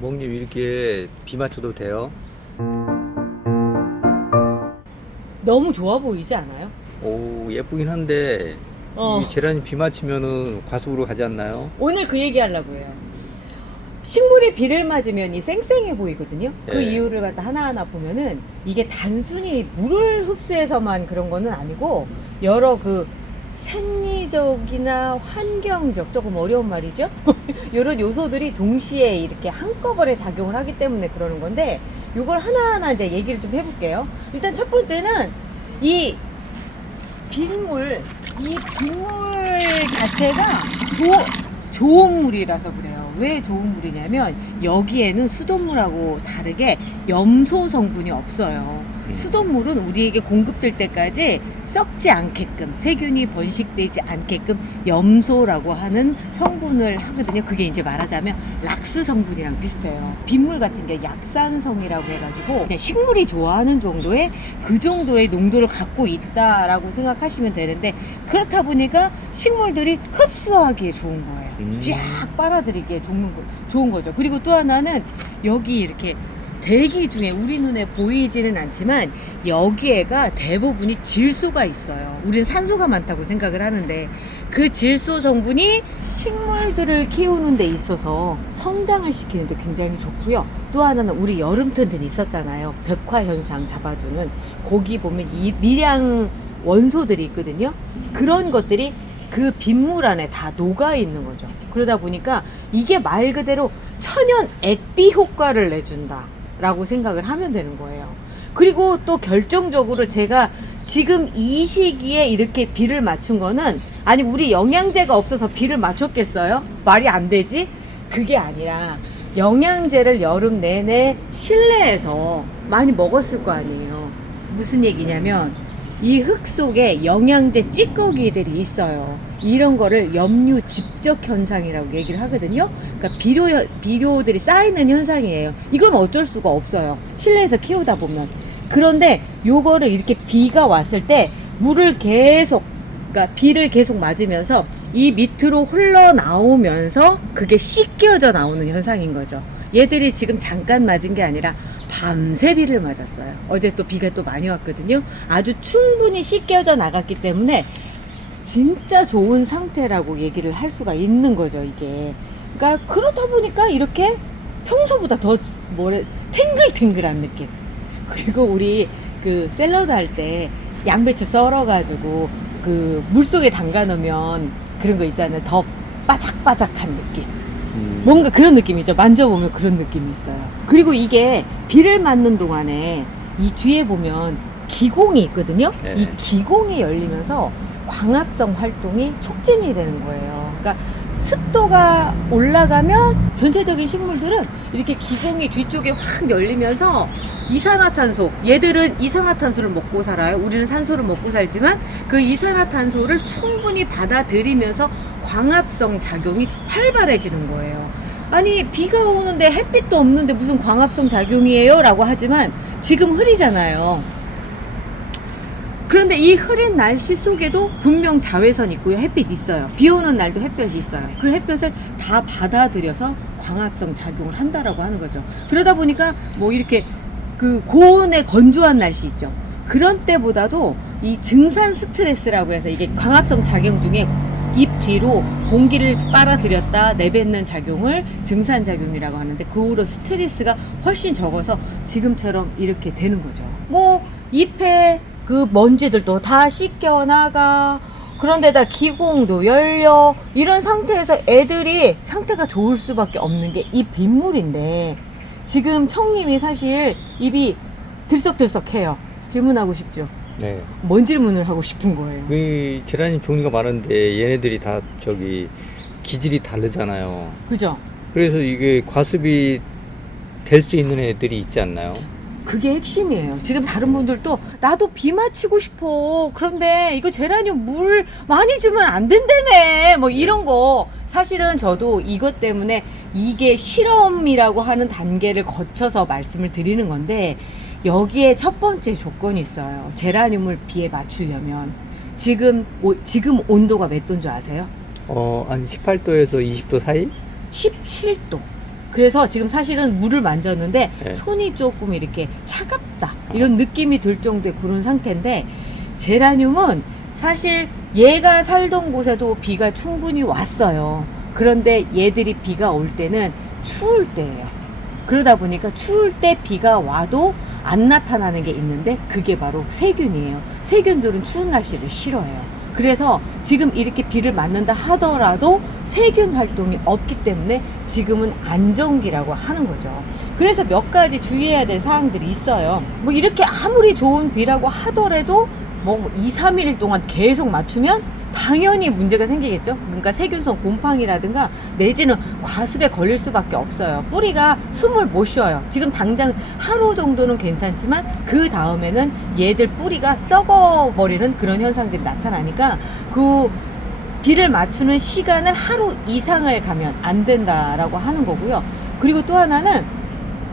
멍님 이렇게 비 맞춰도 돼요? 너무 좋아 보이지 않아요? 오, 예쁘긴 한데 어. 이 계란이 비 맞추면은 과습으로 가지 않나요? 오늘 그 얘기 하려고 해요. 식물이 비를 맞으면 이 쌩쌩해 보이거든요. 그 네. 이유를 갖다 하나하나 보면은 이게 단순히 물을 흡수해서만 그런 거는 아니고 여러 그 생리적이나 환경적, 조금 어려운 말이죠. 이런 요소들이 동시에 이렇게 한꺼번에 작용을 하기 때문에 그러는 건데, 이걸 하나하나 이제 얘기를 좀 해볼게요. 일단 첫 번째는 이 빗물, 이 빗물 자체가 좋은 물이라서 그래요. 왜 좋은 물이냐면 여기에는 수돗물하고 다르게 염소 성분이 없어요. 수돗물은 우리에게 공급될 때까지 썩지 않게끔, 세균이 번식되지 않게끔 염소라고 하는 성분을 하거든요. 그게 이제 말하자면 락스 성분이랑 비슷해요. 빗물 같은 게 약산성이라고 해가지고 그냥 식물이 좋아하는 정도의 그 정도의 농도를 갖고 있다라고 생각하시면 되는데, 그렇다 보니까 식물들이 흡수하기에 좋은 거예요. 쫙 빨아들이기에 좋은 거죠. 그리고 또 하나는 여기 이렇게 대기 중에 우리 눈에 보이지는 않지만 여기에가 대부분이 질소가 있어요. 우린 산소가 많다고 생각을 하는데 그 질소 성분이 식물들을 키우는 데 있어서 성장을 시키는 데 굉장히 좋고요. 또 하나는 우리 여름 튼튼 있었잖아요. 벽화 현상 잡아주는, 거기 보면 이 미량 원소들이 있거든요. 그런 것들이 그 빗물 안에 다 녹아 있는 거죠. 그러다 보니까 이게 말 그대로 천연 액비 효과를 내준다 라고 생각을 하면 되는 거예요. 그리고 또 결정적으로 제가 지금 이 시기에 이렇게 비를 맞춘 거는, 아니 우리 영양제가 없어서 비를 맞췄겠어요? 말이 안 되지? 그게 아니라 영양제를 여름 내내 실내에서 많이 먹었을 거 아니에요. 무슨 얘기냐면 이 흙 속에 영양제 찌꺼기들이 있어요. 이런 거를 염류 집적 현상이라고 얘기를 하거든요. 그러니까 비료들이 쌓이는 현상이에요. 이건 어쩔 수가 없어요. 실내에서 키우다 보면. 그런데 요거를 이렇게 비가 왔을 때 물을 계속, 그러니까 비를 계속 맞으면서 이 밑으로 흘러나오면서 그게 씻겨져 나오는 현상인 거죠. 얘들이 지금 잠깐 맞은 게 아니라 밤새 비를 맞았어요. 어제 또 비가 또 많이 왔거든요. 아주 충분히 씻겨져 나갔기 때문에 진짜 좋은 상태라고 얘기를 할 수가 있는 거죠, 이게. 그러니까 그러다 보니까 이렇게 평소보다 더 탱글탱글한 느낌. 그리고 우리 그 샐러드 할 때 양배추 썰어가지고 그 물속에 담가 놓으면 그런 거 있잖아요. 더 바삭바삭한 느낌. 뭔가 그런 느낌이죠. 만져보면 그런 느낌이 있어요. 그리고 이게 비를 맞는 동안에 이 뒤에 보면 기공이 있거든요. 네. 이 기공이 열리면서 광합성 활동이 촉진이 되는 거예요. 그러니까 습도가 올라가면 전체적인 식물들은 이렇게 기공이 뒤쪽에 확 열리면서 이산화탄소, 얘들은 이산화탄소를 먹고 살아요. 우리는 산소를 먹고 살지만 그 이산화탄소를 충분히 받아들이면서 광합성 작용이 활발해지는 거예요. 아니 비가 오는데 햇빛도 없는데 무슨 광합성 작용이에요? 라고 하지만 지금 흐리잖아요. 그런데 이 흐린 날씨 속에도 분명 자외선 있고요. 햇빛 있어요. 비 오는 날도 햇볕이 있어요. 그 햇볕을 다 받아들여서 광합성 작용을 한다라고 하는 거죠. 그러다 보니까 뭐 이렇게 그 고온의 건조한 날씨 있죠. 그런 때보다도 이 증산 스트레스라고 해서 이게 광합성 작용 중에 잎 뒤로 공기를 빨아들였다 내뱉는 작용을 증산작용이라고 하는데, 그 후로 스트레스가 훨씬 적어서 지금처럼 이렇게 되는 거죠. 뭐 잎에 그 먼지들도 다 씻겨나가, 그런데다 기공도 열려, 이런 상태에서 애들이 상태가 좋을 수밖에 없는 게 이 빗물인데, 지금 청님이 사실 입이 들썩들썩해요. 질문하고 싶죠? 네. 뭔 질문을 하고 싶은 거예요? 이 계란이 종류가 많은데 얘네들이 다 기질이 다르잖아요. 그죠? 그래서 이게 과습이 될 수 있는 애들이 있지 않나요? 그게 핵심이에요. 지금 다른 분들도 나도 비 맞히고 싶어. 그런데 이거 제라늄 물 많이 주면 안 된다며. 뭐 이런 거. 사실은 저도 이것 때문에 이게 실험이라고 하는 단계를 거쳐서 말씀을 드리는 건데, 여기에 첫 번째 조건이 있어요. 제라늄을 비에 맞추려면 지금 온도가 몇 도인 줄 아세요? 한 18도에서 20도 사이? 17도. 그래서 지금 사실은 물을 만졌는데 네. 손이 조금 이렇게 차갑다 이런 느낌이 들 정도의 그런 상태인데, 제라늄은 사실 얘가 살던 곳에도 비가 충분히 왔어요. 그런데 얘들이 비가 올 때는 추울 때예요. 그러다 보니까 추울 때 비가 와도 안 나타나는 게 있는데, 그게 바로 세균이에요. 세균들은 추운 날씨를 싫어해요. 그래서 지금 이렇게 비를 맞는다 하더라도 세균 활동이 없기 때문에 지금은 안정기라고 하는 거죠. 그래서 몇 가지 주의해야 될 사항들이 있어요. 뭐 이렇게 아무리 좋은 비라고 하더라도 뭐 2, 3일 동안 계속 맞추면 당연히 문제가 생기겠죠. 그러니까 세균성 곰팡이라든가 내지는 과습에 걸릴 수밖에 없어요. 뿌리가 숨을 못 쉬어요. 지금 당장 하루 정도는 괜찮지만 그 다음에는 얘들 뿌리가 썩어버리는 그런 현상들이 나타나니까 그 비를 맞추는 시간을 하루 이상을 가면 안 된다라고 하는 거고요. 그리고 또 하나는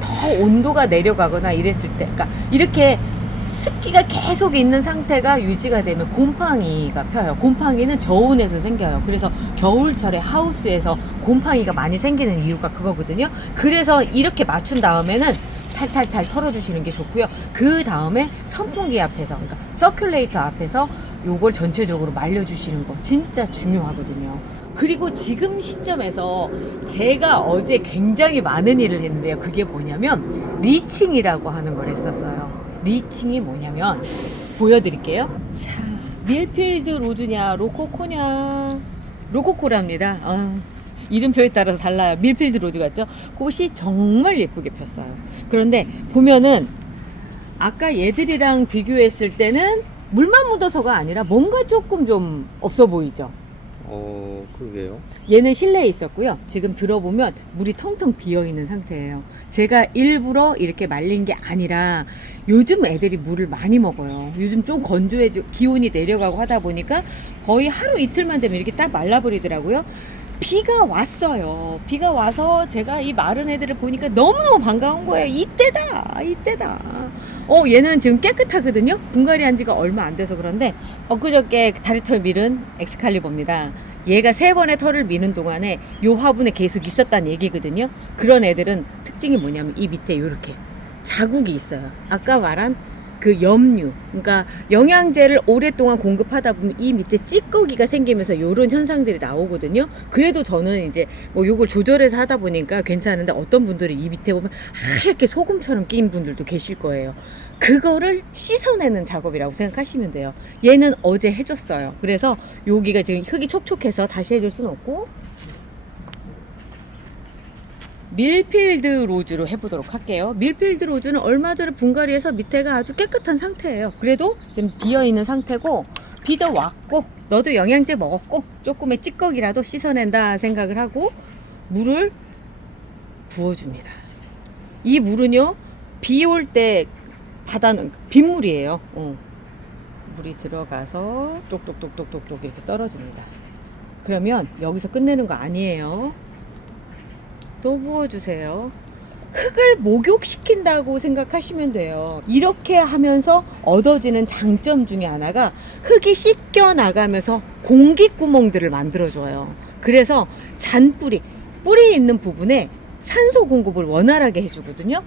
더 온도가 내려가거나 이랬을 때, 그러니까 이렇게 습기가 계속 있는 상태가 유지가 되면 곰팡이가 펴요. 곰팡이는 저온에서 생겨요. 그래서 겨울철에 하우스에서 곰팡이가 많이 생기는 이유가 그거거든요. 그래서 이렇게 맞춘 다음에는 탈탈탈 털어주시는 게 좋고요. 그 다음에 선풍기 앞에서, 그러니까 서큘레이터 앞에서 요걸 전체적으로 말려주시는 거 진짜 중요하거든요. 그리고 지금 시점에서 제가 어제 굉장히 많은 일을 했는데요. 그게 뭐냐면 리칭이라고 하는 걸 했었어요. 리칭이 뭐냐면 보여드릴게요. 자, 밀필드 로즈냐 로코코냐, 로코코랍니다. 이름표에 따라서 달라요. 밀필드 로즈 같죠? 그것이 정말 예쁘게 폈어요. 그런데 보면은 아까 얘들이랑 비교했을 때는 물만 묻어서가 아니라 뭔가 조금 좀 없어 보이죠? 그러게요. 얘는 실내에 있었고요. 지금 들어보면 물이 텅텅 비어있는 상태예요. 제가 일부러 이렇게 말린 게 아니라 요즘 애들이 물을 많이 먹어요. 요즘 좀 건조해지고 기온이 내려가고 하다 보니까 거의 하루 이틀만 되면 이렇게 딱 말라버리더라고요. 비가 왔어요. 비가 와서 제가 이 마른 애들을 보니까 너무너무 반가운 거예요. 이때다, 이때다. 얘는 지금 깨끗하거든요. 분갈이 한 지가 얼마 안 돼서 그런데 엊그저께 다리털 밀은 엑스칼리버입니다. 얘가 3번의 털을 미는 동안에 요 화분에 계속 있었다는 얘기거든요. 그런 애들은 특징이 뭐냐면 이 밑에 이렇게 자국이 있어요. 아까 말한 그 염류, 그러니까 영양제를 오랫동안 공급하다 보면 이 밑에 찌꺼기가 생기면서 요런 현상들이 나오거든요. 그래도 저는 이제 뭐 요걸 조절해서 하다 보니까 괜찮은데, 어떤 분들은 이 밑에 보면 하얗게 소금처럼 끼인 분들도 계실 거예요. 그거를 씻어내는 작업이라고 생각하시면 돼요. 얘는 어제 해줬어요. 그래서 여기가 지금 흙이 촉촉해서 다시 해줄 수는 없고, 밀필드 로즈로 해보도록 할게요. 밀필드 로즈는 얼마 전에 분갈이해서 밑에가 아주 깨끗한 상태예요. 그래도 지금 비어있는 상태고, 비도 왔고 너도 영양제 먹었고 조금의 찌꺼기라도 씻어낸다 생각을 하고 물을 부어줍니다. 이 물은요, 비 올 때 받아놓은 빗물이에요. 물이 들어가서 똑똑똑똑똑똑 이렇게 떨어집니다. 그러면 여기서 끝내는 거 아니에요. 또 부어주세요. 흙을 목욕시킨다고 생각하시면 돼요. 이렇게 하면서 얻어지는 장점 중에 하나가 흙이 씻겨 나가면서 공기구멍들을 만들어줘요. 그래서 잔뿌리, 뿌리 있는 부분에 산소 공급을 원활하게 해주거든요.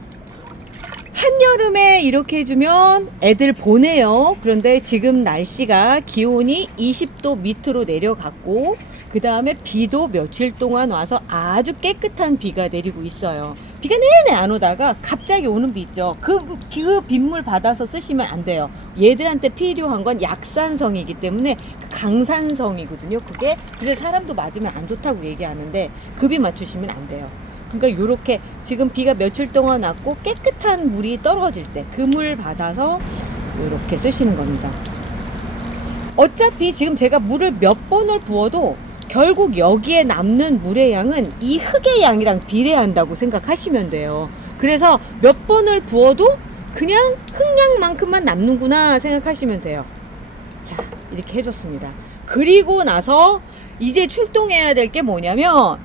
한여름에 이렇게 해주면 애들 보내요. 그런데 지금 날씨가 기온이 20도 밑으로 내려갔고, 그 다음에 비도 며칠 동안 와서 아주 깨끗한 비가 내리고 있어요. 비가 내내 안 오다가 갑자기 오는 비 있죠. 그 빗물 받아서 쓰시면 안 돼요. 얘들한테 필요한 건 약산성이기 때문에 강산성이거든요. 그게 그래서 사람도 맞으면 안 좋다고 얘기하는데 급이 맞추시면 안 돼요. 그러니까 요렇게 지금 비가 며칠 동안 왔고 깨끗한 물이 떨어질 때 그 물 받아서 요렇게 쓰시는 겁니다. 어차피 지금 제가 물을 몇 번을 부어도 결국 여기에 남는 물의 양은 이 흙의 양이랑 비례한다고 생각하시면 돼요. 그래서 몇 번을 부어도 그냥 흙량만큼만 남는구나 생각하시면 돼요. 자, 이렇게 해줬습니다. 그리고 나서 이제 출동해야 될 게 뭐냐면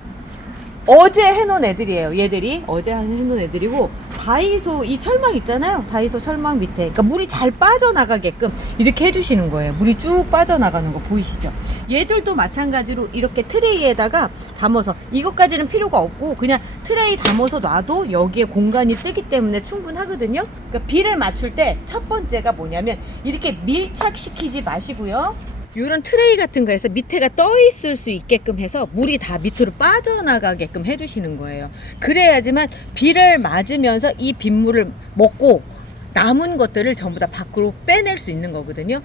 어제 해놓은 애들이에요. 얘들이 어제 해놓은 애들이고, 다이소 이 철망 있잖아요. 다이소 철망 밑에, 그러니까 물이 잘 빠져나가게끔 이렇게 해주시는 거예요. 물이 쭉 빠져나가는 거 보이시죠? 얘들도 마찬가지로 이렇게 트레이에다가 담아서, 이것까지는 필요가 없고 그냥 트레이 담아서 놔도 여기에 공간이 뜨기 때문에 충분하거든요. 그러니까 비를 맞출 때 첫 번째가 뭐냐면, 이렇게 밀착시키지 마시고요. 이런 트레이 같은 거에서 밑에가 떠 있을 수 있게끔 해서 물이 다 밑으로 빠져나가게끔 해주시는 거예요. 그래야지만 비를 맞으면서 이 빗물을 먹고 남은 것들을 전부 다 밖으로 빼낼 수 있는 거거든요.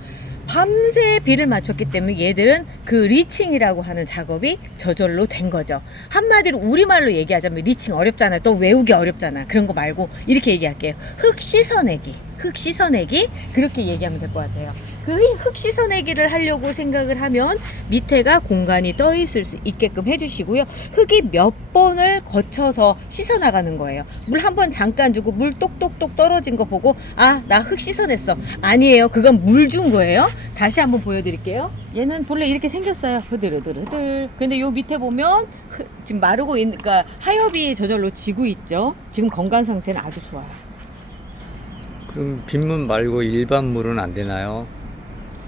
밤새 비를 맞췄기 때문에 얘들은 그 리칭이라고 하는 작업이 저절로 된 거죠. 한마디로 우리말로 얘기하자면 리칭 어렵잖아요. 또 외우기 어렵잖아. 그런 거 말고 이렇게 얘기할게요. 흙 씻어내기. 흙 씻어내기. 그렇게 얘기하면 될 것 같아요. 그 흙 씻어내기를 하려고 생각을 하면 밑에가 공간이 떠 있을 수 있게끔 해주시고요. 흙이 몇 번을 거쳐서 씻어나가는 거예요. 물 한 번 잠깐 주고 물 똑똑똑 떨어진 거 보고, 아, 나 흙 씻어냈어. 아니에요. 그건 물 준 거예요. 다시 한번 보여드릴게요. 얘는 본래 이렇게 생겼어요. 흐드르드르들. 근데 요 밑에 보면 지금 마르고 있는, 그러니까 하엽이 저절로 지고 있죠. 지금 건강 상태는 아주 좋아요. 그럼 빗물 말고 일반 물은 안 되나요?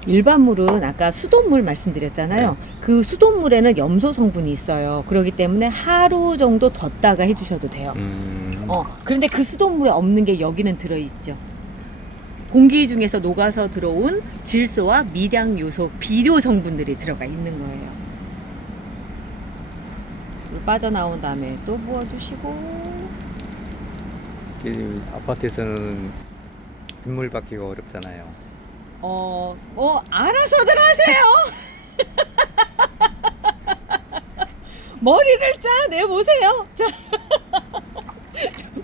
일반 물은 아까 수돗물 말씀드렸잖아요. 네. 그 수돗물에는 염소 성분이 있어요. 그렇기 때문에 하루 정도 뒀다가 해주셔도 돼요. 그런데 그 수돗물에 없는 게 여기는 들어있죠. 공기 중에서 녹아서 들어온 질소와 미량 요소, 비료 성분들이 들어가 있는 거예요. 물 빠져나온 다음에 또 부어주시고. 이 아파트에서는 빗물 받기가 어렵잖아요. 알아서들 하세요. 머리를 짜내보세요. 자,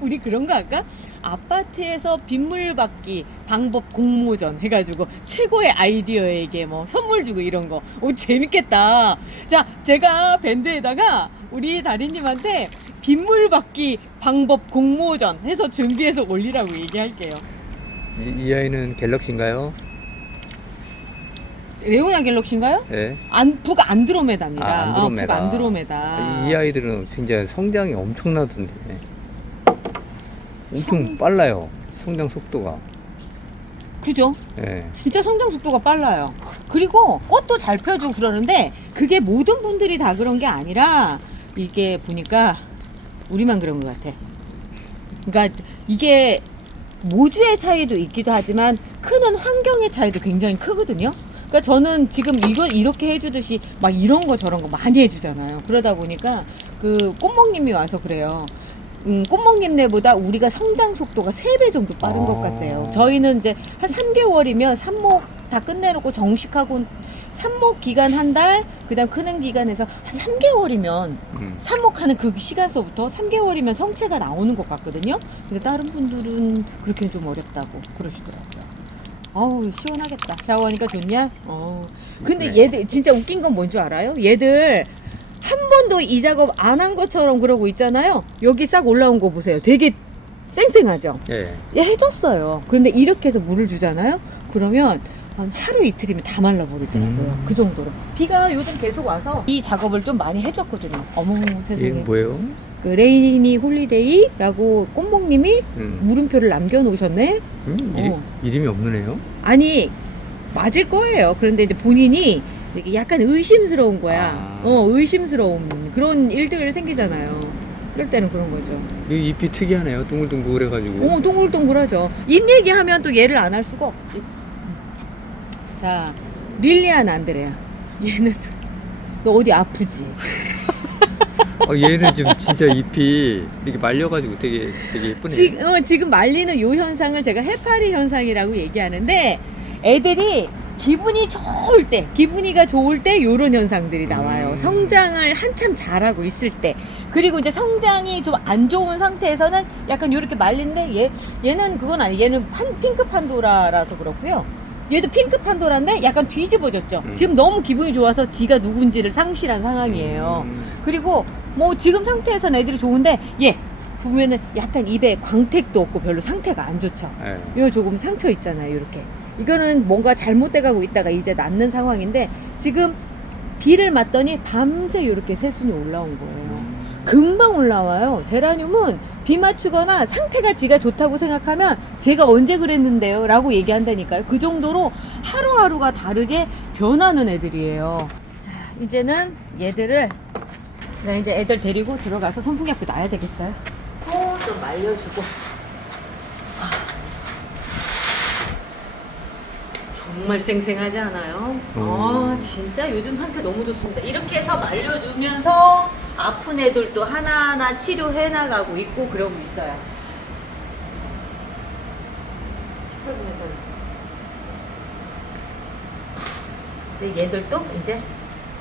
우리 그런 거 할까? 아파트에서 빗물 받기 방법 공모전 해가지고 최고의 아이디어에게 뭐 선물 주고 이런 거. 오, 재밌겠다. 자, 제가 밴드에다가 우리 다리님한테 빗물 받기 방법 공모전 해서 준비해서 올리라고 얘기할게요. 이 아이는 갤럭시인가요? 레오나 갤럭시인가요? 네. 북 안드로메다입니다. 안드로메다. 북 안드로메다. 이 아이들은 진짜 성장이 엄청나던데. 엄청 빨라요. 성장 속도가. 그죠? 네. 진짜 성장 속도가 빨라요. 그리고 꽃도 잘 펴주고 그러는데, 그게 모든 분들이 다 그런 게 아니라, 이게 보니까 우리만 그런 것 같아. 그러니까 이게 모주의 차이도 있기도 하지만 크는 환경의 차이도 굉장히 크거든요. 그러니까 저는 지금 이걸 이렇게 해주듯이 막 이런 거 저런 거 많이 해주잖아요. 그러다 보니까 그 꽃먹님이 와서 그래요. 꽃먹님네보다 우리가 성장 속도가 3배 정도 빠른 것 같대요. 저희는 이제 한 3개월이면 삽목 다 끝내놓고 정식하고 삽목 기간 한 달, 그 다음 크는 기간에서 한 3개월이면 삽목하는 그 시간서부터 3개월이면 성체가 나오는 것 같거든요. 근데 다른 분들은 그렇게 좀 어렵다고 그러시더라고요. 어우, 시원하겠다. 샤워하니까 좋냐? 근데 네. 얘들 진짜 웃긴 건 뭔 줄 알아요? 얘들 한 번도 이 작업 안 한 것처럼 그러고 있잖아요. 여기 싹 올라온 거 보세요. 되게 쌩쌩하죠? 예. 얘 해줬어요. 그런데 이렇게 해서 물을 주잖아요. 그러면 한 하루 이틀이면 다 말라버리더라고요. 그 정도로. 비가 요즘 계속 와서 이 작업을 좀 많이 해줬거든요. 어머, 세상에. 이게 뭐예요? 그 레이니 홀리데이라고 꽃목님이 물음표를 남겨놓으셨네. 이름이 없는 애요? 아니, 맞을 거예요. 그런데 이제 본인이 이렇게 약간 의심스러운 거야. 의심스러운 그런 일들이 생기잖아요. 이럴 때는 그런 거죠. 이 잎이 특이하네요. 둥글둥글해가지고. 동글동글하죠. 잎 얘기하면 또 얘를 안 할 수가 없지. 자, 릴리안 안드레아. 얘는 너 어디 아프지? 얘는 지금 진짜 잎이 이렇게 말려가지고 되게 예쁘네. 지금 말리는 요 현상을 제가 해파리 현상이라고 얘기하는데, 애들이 기분이가 좋을 때 요런 현상들이 나와요. 성장을 한참 잘하고 있을 때. 그리고 이제 성장이 좀 안 좋은 상태에서는 약간 요렇게 말린데, 얘는 그건 아니에요. 얘는 핑크 판도라라서 그렇고요. 얘도 핑크 판도라인데 약간 뒤집어졌죠. 지금 너무 기분이 좋아서 지가 누군지를 상실한 상황이에요. 그리고 뭐 지금 상태에서는 애들이 좋은데, 얘 보면은 약간 입에 광택도 없고 별로 상태가 안 좋죠. 요 조금 상처 있잖아요. 이렇게. 이거는 뭔가 잘못돼 가고 있다가 이제 낫는 상황인데, 지금 비를 맞더니 밤새 이렇게 새순이 올라온 거예요. 금방 올라와요. 제라늄은 비 맞추거나 상태가 지가 좋다고 생각하면 제가 언제 그랬는데요? 라고 얘기한다니까요. 그 정도로 하루하루가 다르게 변하는 애들이에요. 자, 이제는 얘들을 나 이제 애들 데리고 들어가서 선풍기 앞에 놔야 되겠어요. 좀 말려주고. 정말 쌩쌩하지 않아요? 진짜 요즘 상태 너무 좋습니다. 이렇게 해서 말려주면서 아픈 애들도 하나하나 치료해 나가고 있고 그러고 있어요. 18분에 전. 근데 얘들도 이제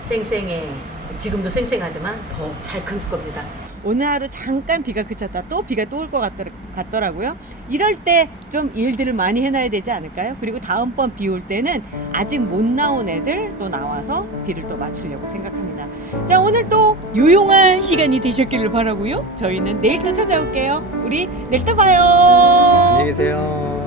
쌩쌩해. 지금도 쌩쌩하지만 더 잘 클 겁니다. 오늘 하루 잠깐 비가 그쳤다 또 비가 또 올 것 같더라고요. 이럴 때 좀 일들을 많이 해놔야 되지 않을까요? 그리고 다음번 비 올 때는 아직 못 나온 애들 또 나와서 비를 또 맞추려고 생각합니다. 자, 오늘 또 유용한 시간이 되셨기를 바라고요. 저희는 내일 또 찾아올게요. 우리 내일 또 봐요. 안녕히 계세요.